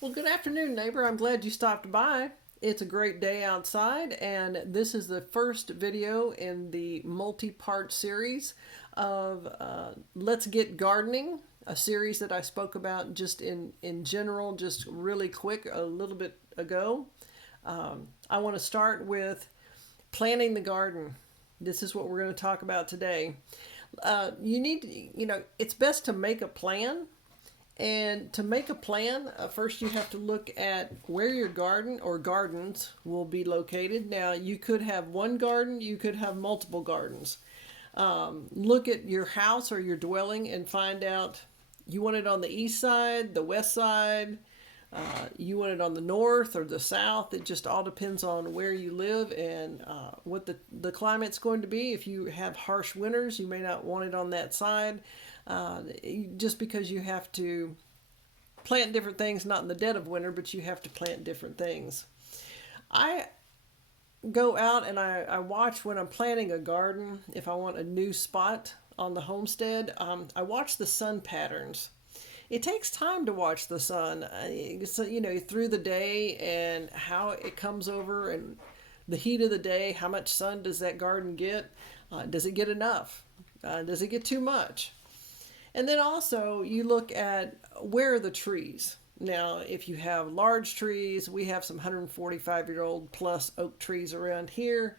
Well, good afternoon, neighbor. I'm glad you stopped by. It's a great day outside, and this is the first video in the multi-part series of Let's Get Gardening, a series that I spoke about just in general, just really quick a little bit ago. I want to start with planning the garden. This is what we're going to talk about today. It's best to make a plan, and to make a plan, first you have to look at where your garden or gardens will be located. Now, you could have one garden, you could have multiple gardens. Look at your house or your dwelling and find out you want it on the east side, the west side, you want it on the north or the south. It just all depends on where you live and what the climate's going to be. If you have harsh winters, you may not want it on that side. Just because you have to plant different things, not in the dead of winter, but you have to plant different things. I go out and I watch when I'm planting a garden, if I want a new spot on the homestead, I watch the sun patterns. It takes time to watch the sun, through the day and how it comes over and the heat of the day. How much sun does that garden get? Does it get enough? Does it get too much? And then also you look at where are the trees. Now, if you have large trees, we have some 145-year-old plus oak trees around here,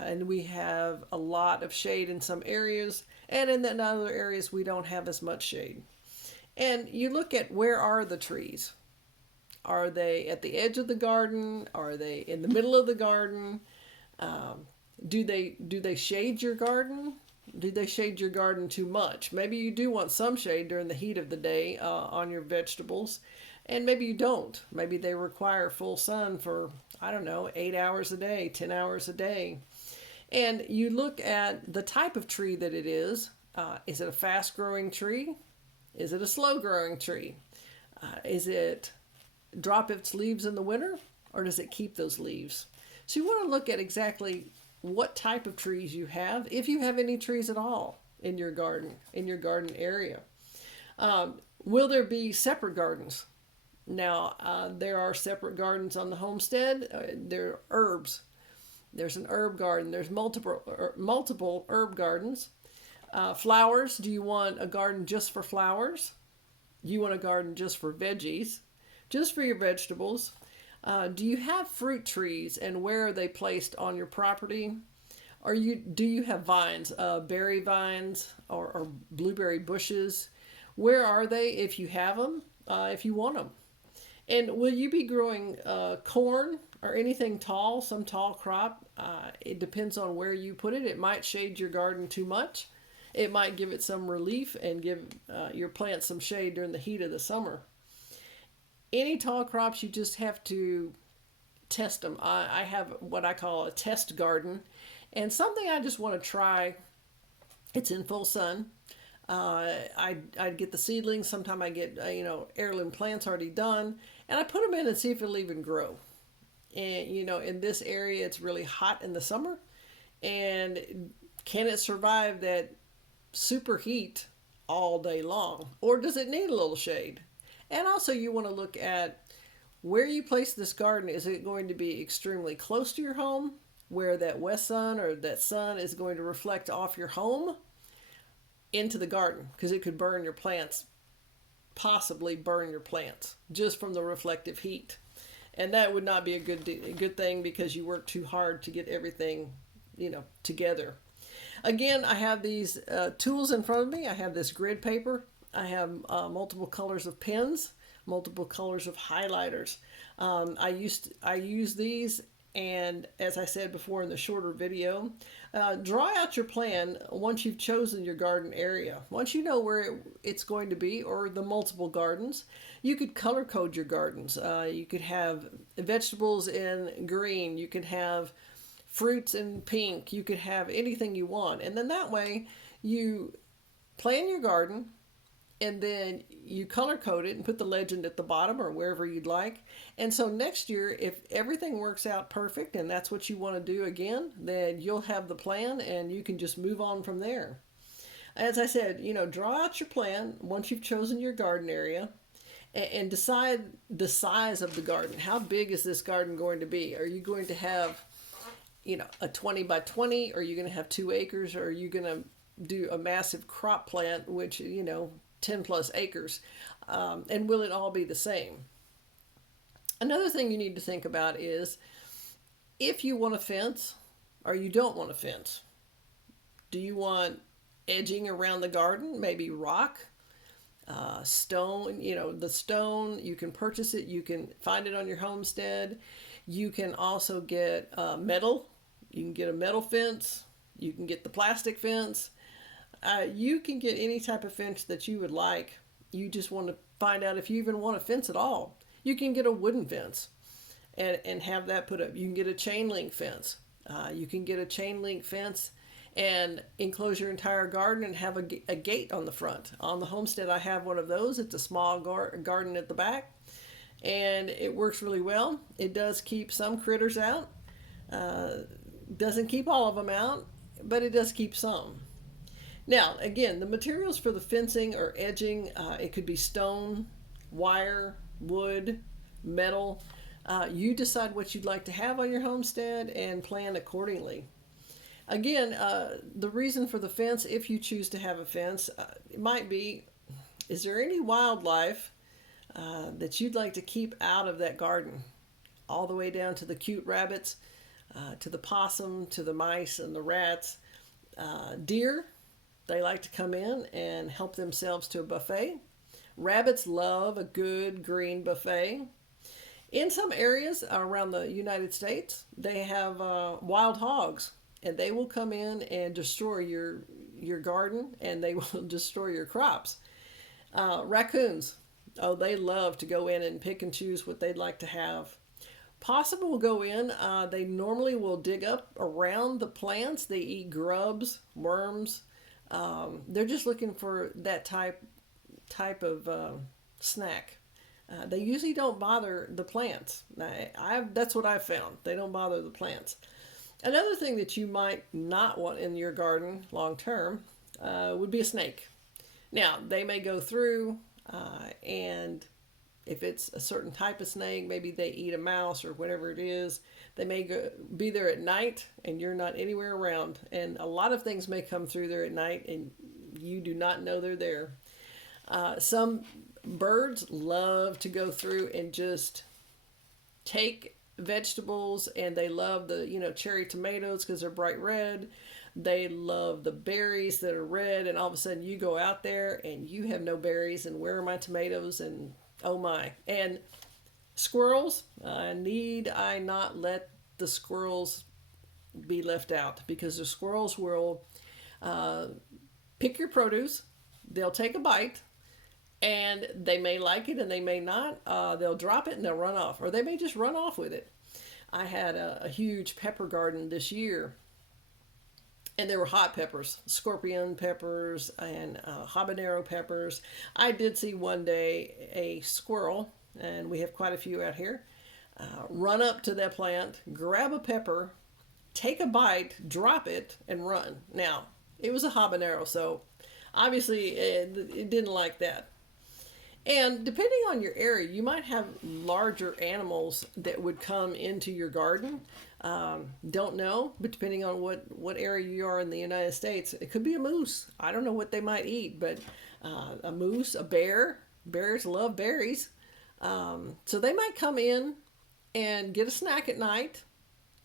and we have a lot of shade in some areas, and in the other areas we don't have as much shade. And you look at where are the trees. Are they at the edge of the garden? Are they in the middle of the garden? Do they shade your garden? Do they shade your garden too much? Maybe you do want some shade during the heat of the day on your vegetables, and maybe you don't. Maybe they require full sun for, 8 hours a day, 10 hours a day. And you look at the type of tree that it is. Is it a fast-growing tree? Is it a slow-growing tree? Is it drop its leaves in the winter, or does it keep those leaves? So you want to look at exactly what type of trees you have, if you have any trees at all in your garden area. Will there be separate gardens? Now, there are separate gardens on the homestead. There are herbs. There's an herb garden. There's multiple herb gardens. Flowers, do you want a garden just for flowers? Do you want a garden just for veggies? Just for your vegetables? Do you have fruit trees, and where are they placed on your property? Do you have vines, berry vines or blueberry bushes? Where are they if you have them, if you want them? And will you be growing corn or anything tall, some tall crop? It depends on where you put it. It might shade your garden too much. It might give it some relief and give your plants some shade during the heat of the summer. Any tall crops, you just have to test them. I have what I call a test garden, and something I just want to try. It's in full sun. I'd get the seedlings. Sometimes I get heirloom plants already done, and I put them in and see if it'll even grow. And in this area, it's really hot in the summer, and can it survive that super heat all day long, or does it need a little shade? And also you want to look at where you place this garden. Is it going to be extremely close to your home, where that west sun or that sun is going to reflect off your home into the garden? Because it could burn your plants, possibly burn your plants, just from the reflective heat. And that would not be a good thing, because you work too hard to get everything, together. Again, I have these tools in front of me. I have this grid paper. I have multiple colors of pens, multiple colors of highlighters. I use these, and as I said before in the shorter video, draw out your plan once you've chosen your garden area. Once you know where it's going to be, or the multiple gardens, you could color code your gardens. You could have vegetables in green. You could have fruits in pink. You could have anything you want. And then that way you plan your garden, and then you color code it and put the legend at the bottom or wherever you'd like. And so next year, if everything works out perfect and that's what you want to do again, then you'll have the plan and you can just move on from there. As I said, draw out your plan once you've chosen your garden area, and decide the size of the garden. How big is this garden going to be? Are you going to have, a 20 by 20? Are you going to have 2 acres? Or are you going to do a massive crop plant, which, 10 plus acres? And will it all be the same? Another thing you need to think about is if you want a fence or you don't want a fence. Do you want edging around the garden? Maybe rock, stone, the stone, you can purchase it. You can find it on your homestead. You can also get metal. You can get a metal fence. You can get the plastic fence. You can get any type of fence that you would like. You just want to find out if you even want a fence at all. You can get a wooden fence and have that put up. You can get a chain link fence. You can get a chain link fence and enclose your entire garden and have a gate on the front. On the homestead, I have one of those. It's a small garden at the back, and it works really well. It does keep some critters out. Doesn't keep all of them out, but it does keep some. Now, again, the materials for the fencing or edging, it could be stone, wire, wood, metal. You decide what you'd like to have on your homestead and plan accordingly. Again, the reason for the fence, if you choose to have a fence, it might be, is there any wildlife that you'd like to keep out of that garden? All the way down to the cute rabbits, to the possum, to the mice and the rats. Deer, they like to come in and help themselves to a buffet. Rabbits love a good green buffet. In some areas around the United States, they have wild hogs, and they will come in and destroy your garden, and they will destroy your crops. Raccoons, they love to go in and pick and choose what they'd like to have. Possum will go in. They normally will dig up around the plants. They eat grubs, worms. They're just looking for that type of snack. They usually don't bother the plants. That's what I've found. They don't bother the plants. Another thing that you might not want in your garden long term would be a snake. Now, they may go through, and if it's a certain type of snake, maybe they eat a mouse or whatever it is, they may be there at night and you're not anywhere around. And a lot of things may come through there at night and you do not know they're there. Some birds love to go through and just take vegetables, and they love the cherry tomatoes because they're bright red. They love the berries that are red, and all of a sudden you go out there and you have no berries, and where are my tomatoes? And oh my. And squirrels, need I not let the squirrels be left out, because the squirrels will pick your produce. They'll take a bite, and they may like it and they may not. They'll drop it and they'll run off, or they may just run off with it. I had a huge pepper garden this year, and there were hot peppers, scorpion peppers, and habanero peppers. I did see one day a squirrel, and we have quite a few out here, run up to that plant, grab a pepper, take a bite, drop it, and run. Now, it was a habanero, so obviously it didn't like that. And depending on your area, you might have larger animals that would come into your garden. Don't know, but depending on what area you are in the United States, it could be a moose. I don't know what they might eat, but a moose, a bear. Bears love berries. So they might come in and get a snack at night,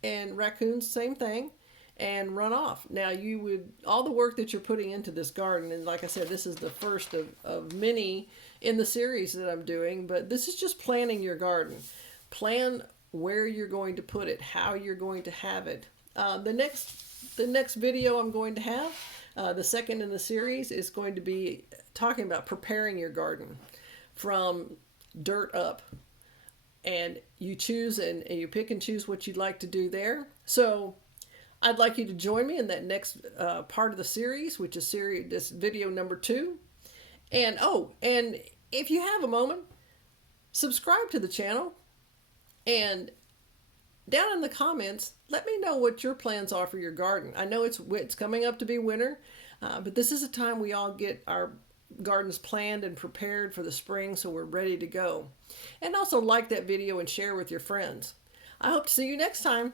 and raccoons, same thing, and run off. Now, all the work that you're putting into this garden, and like I said, this is the first of many in the series that I'm doing, but this is just planning your garden. Plan where you're going to put it, how you're going to have it. The next video I'm going to have, the second in the series, is going to be talking about preparing your garden from dirt up. And you choose and you pick and choose what you'd like to do there. So I'd like you to join me in that next part of the series, which is this video number 2. And if you have a moment, subscribe to the channel, and down in the comments, let me know what your plans are for your garden. I know it's coming up to be winter, but this is a time we all get our gardens planned and prepared for the spring so we're ready to go. And also like that video and share with your friends. I hope to see you next time.